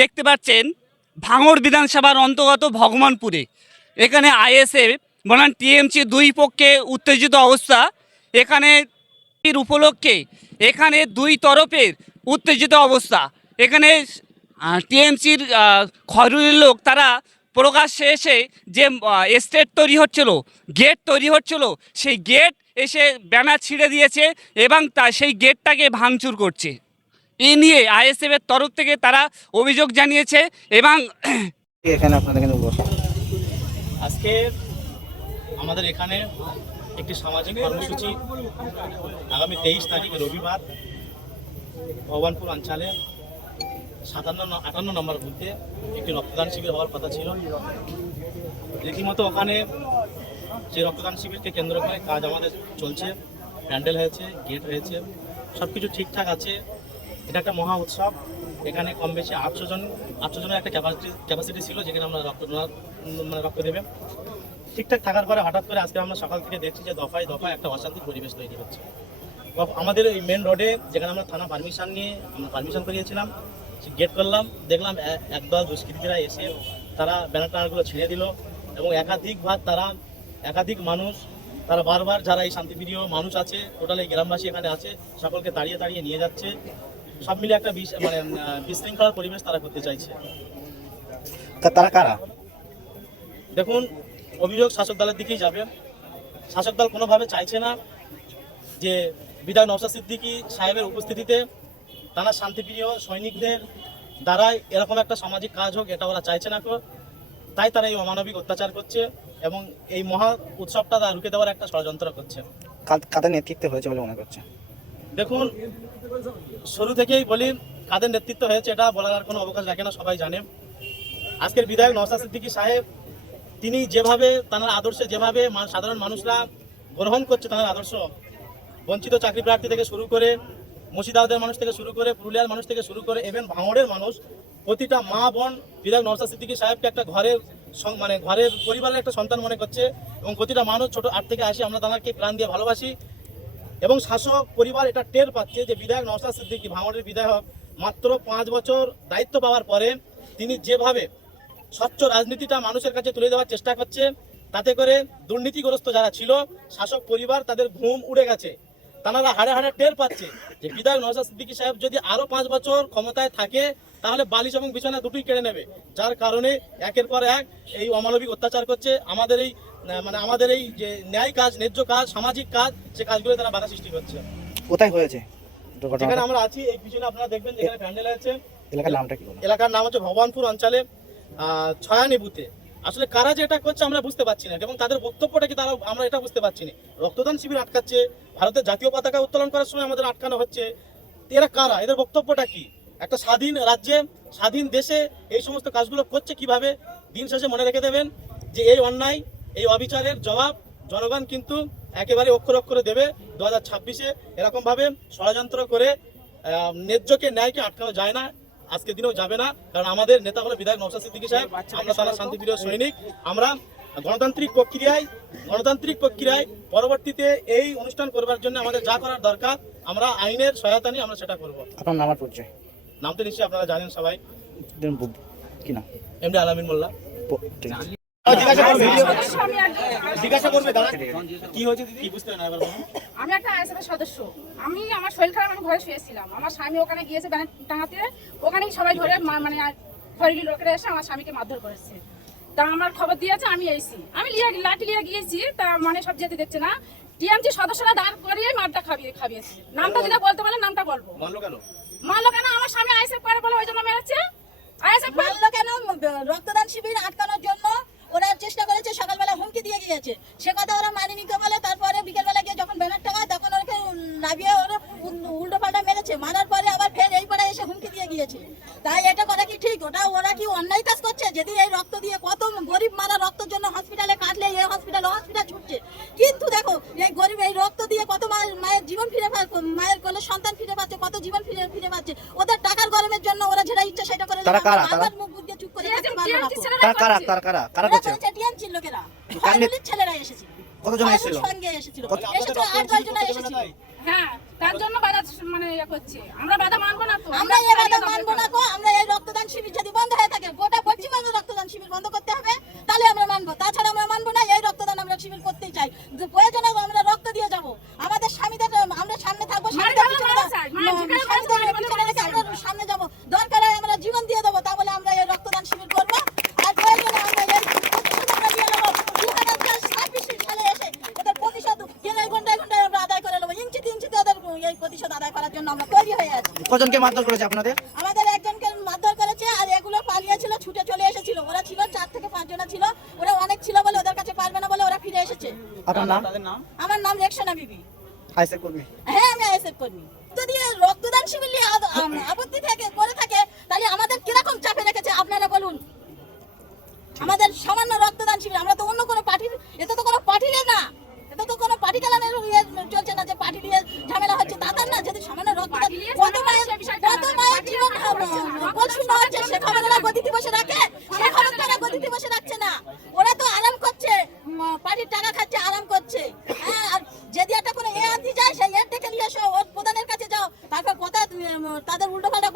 দেখতে পাচ্ছেন ভাঙড় বিধানসভার অন্তর্গত ভগবানপুরে এখানে আইএসএফ বনাম টিএমসি দুই পক্ষে উত্তেজিত অবস্থা। এখানে এর উপলক্ষে এখানে দুই তরফের উত্তেজিত অবস্থা। এখানে টিএমসির খয়রুলের লোক তারা প্রকাশ্যে এসে যে স্টেট তৈরি হচ্ছিল, গেট তৈরি হচ্ছিল, সেই গেট এসে ব্যানার ছিঁড়ে দিয়েছে এবং সেই গেটটাকে ভাঙচুর করছে। এ নিয়ে আইএসএফের তরফ থেকে তারা অভিযোগ জানিয়েছে এবং এখানে আপনাদের আজকে আমাদের এখানে একটি সামাজিক কর্মসূচি আগামী 23 তারিখ রবিবার ভগবানপুর অঞ্চলে 58 নম্বর বুথে একটি রক্তদান শিবির হওয়ার কথা ছিল। রীতিমতো ওখানে যে রক্তদান শিবিরকে কেন্দ্র করে কাজ আমাদের চলছে, প্যান্ডেল হয়েছে, গেট হয়েছে, সব কিছু ঠিকঠাক আছে। এটা একটা মহা উৎসব। এখানে কম বেশি 800 জনের একটা ক্যাপাসিটি ছিল যেখানে আমরা রক্ত দেবে। ঠিকঠাক থাকার পরে হঠাৎ করে আজকে আমরা সকাল থেকে দেখছি যে দফায় দফায় একটা অশান্তি পরিবেশ তৈরি হচ্ছে। আমাদের এই মেন রোডে যেখানে আমরা থানা পারমিশন নিয়ে আমরা পারমিশন করিয়েছিলাম, সে গেট করলাম, দেখলাম একদল দুষ্কৃতীরা এসে তারা ব্যানার টানারগুলো ছিঁড়ে দিল এবং একাধিক মানুষ তারা বারবার যারা এই শান্তিপ্রিয় মানুষ আছে, টোটাল এই গ্রামবাসী এখানে আছে, সকলকে তাড়িয়ে নিয়ে যাচ্ছে। সব মিলে একটা বিশৃঙ্খলার পরিবেশ তারা করতে চাইছে। তারা কারা? দেখুন, অভিযোগ শাসক দলের দিকেই যাবে। শাসক দল কোনোভাবে চাইছে না যে বিধায়ক নওশাদ সিদ্দিকী সাহেবের উপস্থিতিতে তারা শান্তিপ্রিয় সৈনিকদের দ্বারাই এরকম একটা সামাজিক কাজ হোক, এটা ওরা চাইছে না। তাই তারা এই অমানবিক অত্যাচার করছে এবং এই মহা উৎসবটা তারা রুখে দেওয়ার একটা ষড়যন্ত্র করছে। কাদের নেতৃত্বে হয়েছে বলে মনে করছে? দেখুন, শুরু থেকেই বলি কাদের নেতৃত্ব হয়েছে এটা বলার আর কোনো অবকাশ রাখে না, সবাই জানে। আজকের বিধায়ক নওশাদ সিদ্দিকী সাহেব তিনি যেভাবে তার আদর্শে যেভাবে সাধারণ মানুষরা গ্রহণ করছে, তার আদর্শ বঞ্চিত চাকরি প্রার্থী থেকে শুরু করে মুর্শিদাবাদের মানুষ থেকে শুরু করে পুরুলিয়ার মানুষ থেকে শুরু করে ইভেন ভাঙড়ের মানুষ, প্রতিটা মা বোন বিধায়ক নওশাদ সিদ্দিকী সাহেবকে একটা ঘরের পরিবারের একটা সন্তান মনে করছে এবং প্রতিটা মানুষ ছোট 8 থেকে 80 আমরা তাদেরকে প্রাণ দিয়ে ভালোবাসি এবং শাসক পরিবার এটা টের পাচ্ছে যে বিধায়ক নওশাদ সিদ্দিকী ভাঙড়ের বিধায়ক মাত্র 5 বছর দায়িত্ব পাওয়ার পরে তিনি যেভাবে স্বচ্ছ রাজনীতিটা মানুষের কাছে তুলে দেওয়ার চেষ্টা করছে, তাতে করে দুর্নীতিগ্রস্ত যারা ছিল শাসক পরিবার তাদের ঘুম উড়ে গেছে। তারা হাড়ে হাড়ে টের পাচ্ছে যে বিধায়ক নওশাদ সিদ্দিকী সাহেব যদি আরো 5 বছর ক্ষমতায় থাকে তাহলে বালিশ এবং বিছানা দুটোই কেড়ে নেবে, যার কারণে একের পর এক এই অমানবিক অত্যাচার করছে। আমাদের এই যে ন্যায় কাজ, ন্যায্য কাজ, সামাজিক কাজ, সে কাজগুলো তারা বাধা সৃষ্টি করছে। কোথায় হয়েছে? যেখানে আমরা আছি এই পিছনে আপনারা দেখবেন যেখানে প্যান্ডেল আছে, এলাকার নামটা কি বলেন? এলাকার নাম হচ্ছে ভগবানপুর অঞ্চলে 56 বুথে। আসলে কারা যে এটা করছে আমরা বুঝতে পারছি না এবং তাদের বক্তব্যটা কি তারা আমরা এটা বুঝতে পারছি না। রক্তদান শিবির আটকাচ্ছে, ভারতের জাতীয় পতাকা উত্তোলন করার সময় আমাদের আটকানো হচ্ছে। এরা কারা? এদের বক্তব্যটা কি? একটা স্বাধীন রাজ্যে, স্বাধীন দেশে এই সমস্ত কাজগুলো করছে কিভাবে? দিন শেষে মনে রেখে দেবেন যে এই অন্যায়, এই অবিচারের জবাব জনগণ কিন্তু একেবারে অক্ষরে অক্ষরে দেবে। 2026-এ এরকমভাবে ষড়যন্ত্র করে ন্যায্যকে ন্যায়কে আটকানো যায় না, আজকের দিনেও যাবে না। কারণ আমাদের নেতা হলো বিধায়ক নওশাদ সিদ্দিকী সাহেব, আমরা তারা শান্তিপ্রিয় সৈনিক। আমরা গণতান্ত্রিক প্রক্রিয়ায় পরবর্তীতে এই অনুষ্ঠান করবার জন্য আমাদের যা করার দরকার আমরা আইনের সহায়তা নিয়ে আমরা সেটা করবো। আপনার নাম আর পরিচয়? নাম তো নিশ্চয়ই আপনারা জানেন সবাই, কি নাম? এমডি আলামিন মোল্লা। জিজ্ঞাসা করবে কি হয়েছে দিদি, কি বুঝতে না এবার বলুন। আমি একটা আইএসএফের সদস্য। আমার শরীর খারাপ, আমি ঘরে শুয়েছিলাম। আমার স্বামী ওখানে গিয়েছে ব্যানার টাঙাতে, ওখানেই সবাই ধরে ফরিলি লোকেরা এসে আমার স্বামীকে মারধর করেছে। তা আমার খবর দিয়েছে, আমি এসেছি, আমি লাঠি লিয়ে গিয়েছি। তা সব যেতে দেখছে না, টিএমসি সদস্যরা দাঁড় করিয়ে মারটা খাবিয়েছে। নামটা যেটা বলতে পারলে নামটা বলবো। মারলো কেন? আমার স্বামী আইএসএফ করে বলে ওই জন্য মেরেছে। আইএসএফ মারলো কেন? রক্তদান শিবির আটকানোর জন্য ওরা চেষ্টা করেছে, সকালবেলা হুমকি দিয়ে গিয়েছে, সে কথা ওরা মানিনি বলে তারপরে বিকেলবেলা গিয়ে যখন ব্যানার টাঙায় তখন ওকে নামিয়ে ওরা উল্টো পাল্টা মেরেছে। মারার পরে আবার ফের এই পাড়ায় এসে হুমকি দিয়ে গিয়েছে। তাই এটা করা কি ঠিক? ওরা কি অন্যায় কাজ করছে? যদি এই রক্ত দিয়ে কত গরিব মারা রক্তের জন্য হসপিটালে কাটলে এই হসপিটাল ছুটছে, কিন্তু দেখো এই গরিব এই রক্ত দিয়ে কত মায়ের জীবন ফিরে পাচ্ছে, মায়ের কোলে সন্তান ফিরে পাচ্ছে, কত জীবন ফিরে পাচ্ছে। ওদের টাকার গরমের জন্য ওরা যেটা ইচ্ছা সেটা করে আবার মুখ বুঝিয়ে চুপ করে থাকতে পারবে না। টিএমসির লোকেরা, ছেলেরা এসেছে, কতজন এসেছিল? সঙ্গে এসেছিল 8-10 জন এসেছিল। হ্যাঁ, তার জন্য বাধা করছে। আমরা বাধা মানবো না তো, আমরা এই বাধা মানবো না। আমরা এই রক্তদান শিবির যদি কজনকে মারধর করেছে আপনাদের? আমাদের একজনকে মারধর করেছে, আর এগুলো পালিয়েছিল, ছুটে চলে এসেছিল। ওরা ছিল 4 থেকে 5 জন ছিল, ওরা অনেক ছিল বলে ওদের কাছে পারবে না বলে ওরা ফিরে এসেছে। আপনার নাম? আমার নাম রেক্সনা বিবি। আইএসএফ কর্মী। হ্যাঁ, আমি আইএসএফ কর্মী। যদি রক্তদান শিবির নিয়ে আপত্তি করে থাকে, তাহলে আমাদের কিরকম চাপে রেখেছে আপনারা বলুন। আমাদের সামান্য রক্তদান শিবির, আমরা তো অন্য কোনো পার্টির, এটা তো কোনো পার্টির না, এটা তো কোনো পার্টি কালানের চলছে না যে পার্টি নিয়ে ঝামেলা হচ্ছে, তা তার না। যদি সামান্য রক্তদান, কত মায়ের জীবন বলশূন্য হচ্ছে, সে খবর ওরা গদিতে বসে রাখে, সে খবর তারা গদিতে বসে রাখছে না। ওরা তো আরাম করছে, পার্টির টাকা খাচ্ছে, আরাম করছে। হ্যাঁ, আর যদি একটা কোনো এ আনতে যায়, সেই এর ডেকে নিয়ে এসো, ওর প্রধানের কাছে যাও, তারপর কথা তাদের উল্টো পাল্টা